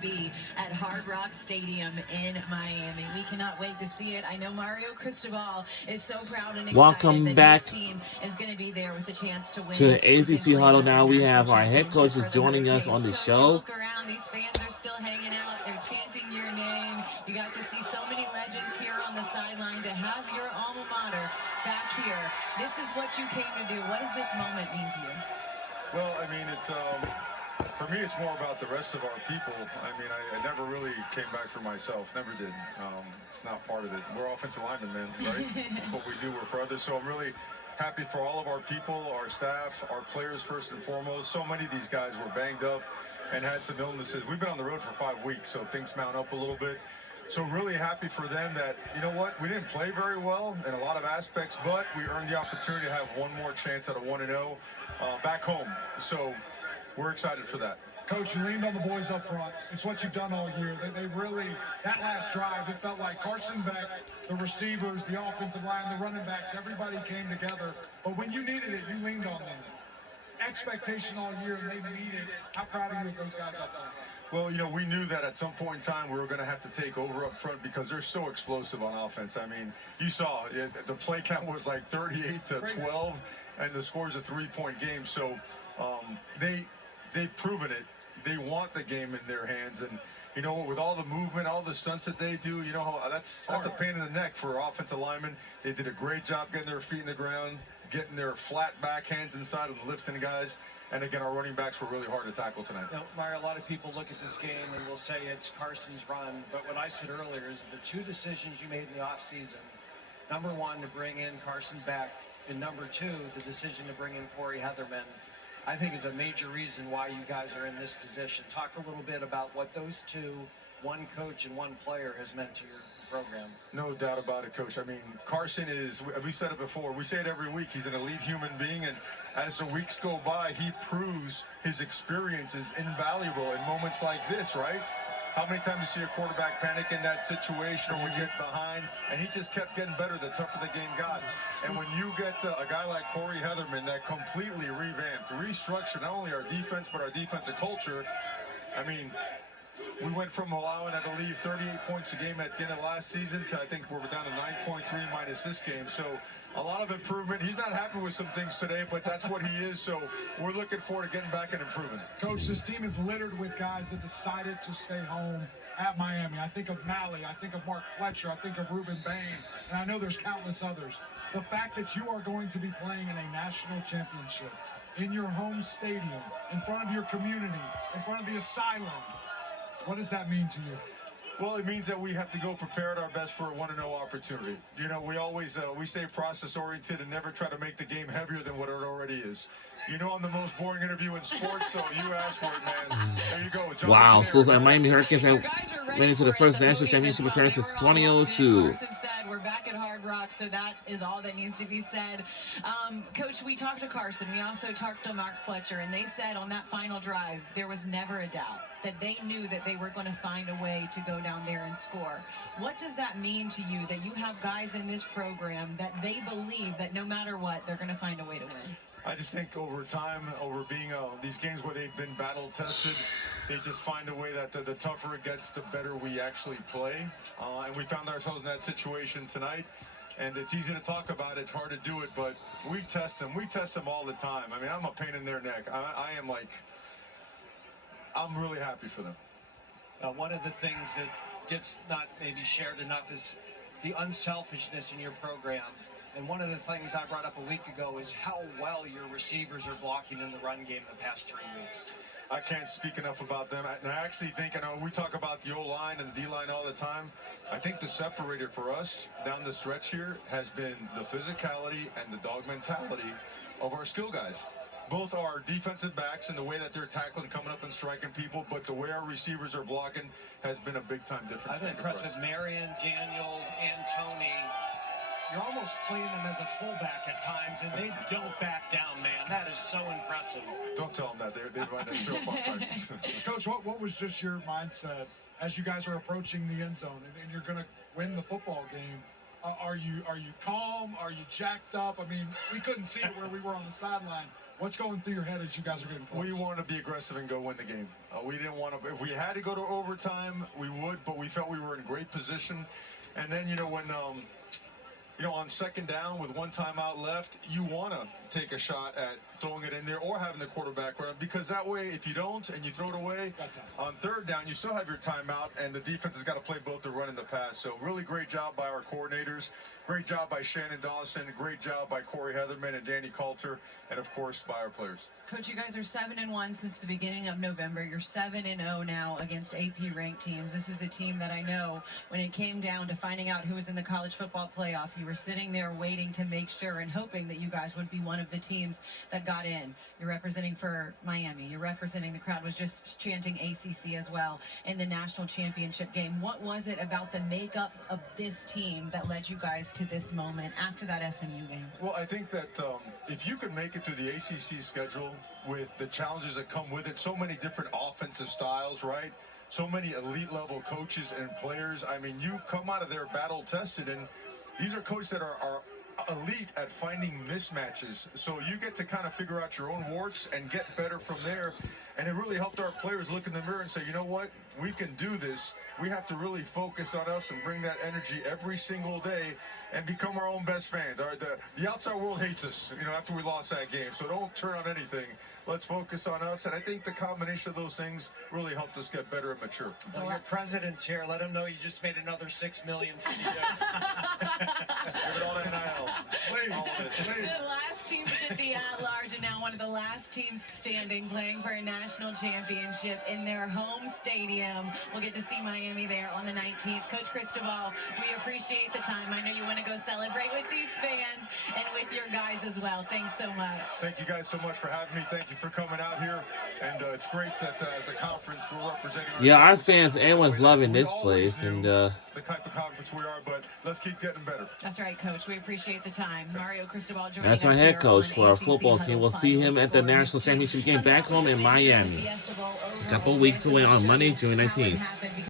be at Hard Rock Stadium in Miami. We cannot wait to see it. I know Mario Cristobal is so proud and excited Welcome that back his team is going to be there with a chance to win. to the ACC Huddle. Now we have our head Championship coaches for the joining us on the Hurricanes. Coach, show. look around. These fans are still hanging out. They're chanting your name. You got to see so many legends here on the sideline. To have your alma mater back here, this is what you came to do. What does this moment mean to you? Well, I mean, it's for me, it's more about the rest of our people. I mean, I never really came back for myself. Never did. It's not part of it. We're offensive linemen, man, right? That's what we do. We're for others. So I'm really happy for all of our people, our staff, our players first and foremost. So many of these guys were banged up and had some illnesses. We've been on the road for 5 weeks, so things mount up a little bit. So really happy for them that, you know what, we didn't play very well in a lot of aspects, but we earned the opportunity to have one more chance at a 1-0 back home. So we're excited for that. Coach, you leaned on the boys up front. It's what you've done all year. They really, that last drive, it felt like Carson Beck, the receivers, the offensive line, the running backs, everybody came together. But when you needed it, you leaned on them. Expectation all year, and they needed it. How proud are you of those guys out there? Well, you know, we knew that at some point in time we were going to have to take over up front because they're so explosive on offense. I mean, you saw it, the play count was like 38-12, and the score's a 3-point game. So they've proven it. They want the game in their hands, and you know, with all the movement, all the stunts that they do, you know how that's a pain in the neck for offensive linemen. They did a great job getting their feet in the ground, getting their flat back hands inside and lifting guys. And again, our running backs were really hard to tackle tonight. You know, Mario, a lot of people look at this game and will say it's Carson's run. But what I said earlier is the two decisions you made in the offseason, number one, to bring in Carson Beck, and number two, the decision to bring in Corey Heatherman, I think is a major reason why you guys are in this position. Talk a little bit about what those two, one coach and one player, has meant to your program. No doubt about it, Coach. I mean, Carson is, we said it before, we say it every week, he's an elite human being, and as the weeks go by, he proves his experience is invaluable in moments like this, right? How many times you see a quarterback panic in that situation or we get behind, and he just kept getting better the tougher the game got. And when you get a guy like Corey Heatherman that completely revamped, restructured not only our defense, but our defensive culture, I mean, we went from allowing, I believe, 38 points a game at the end of last season to I think we're down to 9.3 minus this game. So a lot of improvement. He's not happy with some things today, but that's what he is. So we're looking forward to getting back and improving. Coach, this team is littered with guys that decided to stay home at Miami. I think of Malley, I think of Mark Fletcher, I think of Ruben Bain, and I know there's countless others. The fact that you are going to be playing in a national championship in your home stadium, in front of your community, in front of the asylum, what does that mean to you? Well, it means that we have to go prepared our best for a 1-0 opportunity. You know, we always we say process-oriented and never try to make the game heavier than what it already is. You know, I'm the most boring interview in sports, so you asked for it, man. There you go. John Wow, so the Miami Hurricanes Your have guys are went ready into the for first it, national believe championship it. appearance They since were all over it. 2002. Carson said we're back at Hard Rock, so that is all that needs to be said. Coach, we talked to Carson. We also talked to Mark Fletcher, and they said on that final drive there was never a doubt that they knew that they were going to find a way to go down there and score. What does that mean to you that you have guys in this program that they believe that no matter what, they're going to find a way to win? I just think over time, over being these games where they've been battle tested, they just find a way that the tougher it gets, the better we actually play. And we found ourselves in that situation tonight. And it's easy to talk about, it's hard to do it, but we test them. We test them all the time. I mean, I'm a pain in their neck. I'm really happy for them. One of the things that gets not maybe shared enough is the unselfishness in your program. And one of the things I brought up a week ago is how well your receivers are blocking in the run game the past 3 weeks. I can't speak enough about them. And I actually think, you know, we talk about the O-line and the D-line all the time. I think the separator for us down the stretch here has been the physicality and the dog mentality of our skill guys. Both our defensive backs and the way that they're tackling, coming up and striking people, but the way our receivers are blocking has been a big-time difference. I've been impressed with Marion, Daniels, and Tony. You're almost playing them as a fullback at times, and they don't back down, man. That is so impressive. Don't tell them that. They run that show up on practice. Coach, what was just your mindset as you guys are approaching the end zone and you're going to win the football game? Are you calm? Are you jacked up? I mean, we couldn't see it where we were on the sideline. What's going through your head as you guys are getting close? We want to be aggressive and go win the game. We didn't want to. If we had to go to overtime, we would, but we felt we were in great position. And then, when on second down with one timeout left, you want to take a shot at throwing it in there or having the quarterback run, because that way, if you don't and you throw it away on third down, you still have your timeout, and the defense has got to play both the run and the pass. So really great job by our coordinators. Great job by Shannon Dawson. Great job by Corey Heatherman and Danny Coulter, and of course by our players. Coach, you guys are 7-1 since the beginning of November. You're 7-0 now against AP ranked teams. This is a team that I know when it came down to finding out who was in the college football playoff, you were sitting there waiting to make sure and hoping that you guys would be one of the teams that got in. You're representing for Miami. You're representing, the crowd was just chanting ACC as well in the national championship game. What was it about the makeup of this team that led you guys to this moment after that SMU game? Well, I think that if you can make it through the ACC schedule with the challenges that come with it, so many different offensive styles, right? So many elite level coaches and players. I mean, you come out of there battle tested, and these are coaches that are elite at finding mismatches. So you get to kind of figure out your own warts and get better from there. And it really helped our players look in the mirror and say, you know what, we can do this. We have to really focus on us and bring that energy every single day and become our own best fans. The outside world hates us, after we lost that game. So don't turn on anything. Let's focus on us. And I think the combination of those things really helped us get better and mature. Well, your president's here. Let him know you just made another $6 million for the year. Give it all to NIL. Please. All of it. Please. The last team to get the at-large, and now one of the last teams standing, playing for a national championship in their home stadium. We'll get to see Miami there on the 19th. Coach Cristobal, we appreciate the time. I know you want to go celebrate with these fans and with your guys as well. Thanks so much. Thank you guys so much for having me. Thank you for coming out here. And it's great that as a conference we're representing Yeah, our ourselves. fans, everyone's loving this We always place, and knew the type of conference we are, but let's keep getting better. That's right, Coach. We appreciate the time. Mario Cristobal joining that's us our head here coach on for our ACC football Huddle team. We'll see him Final at the Score national History. championship game Comes back out home in from the Miami. Fiesta Bowl over Couple over weeks away on Pennsylvania. Monday, June How it 19th. happened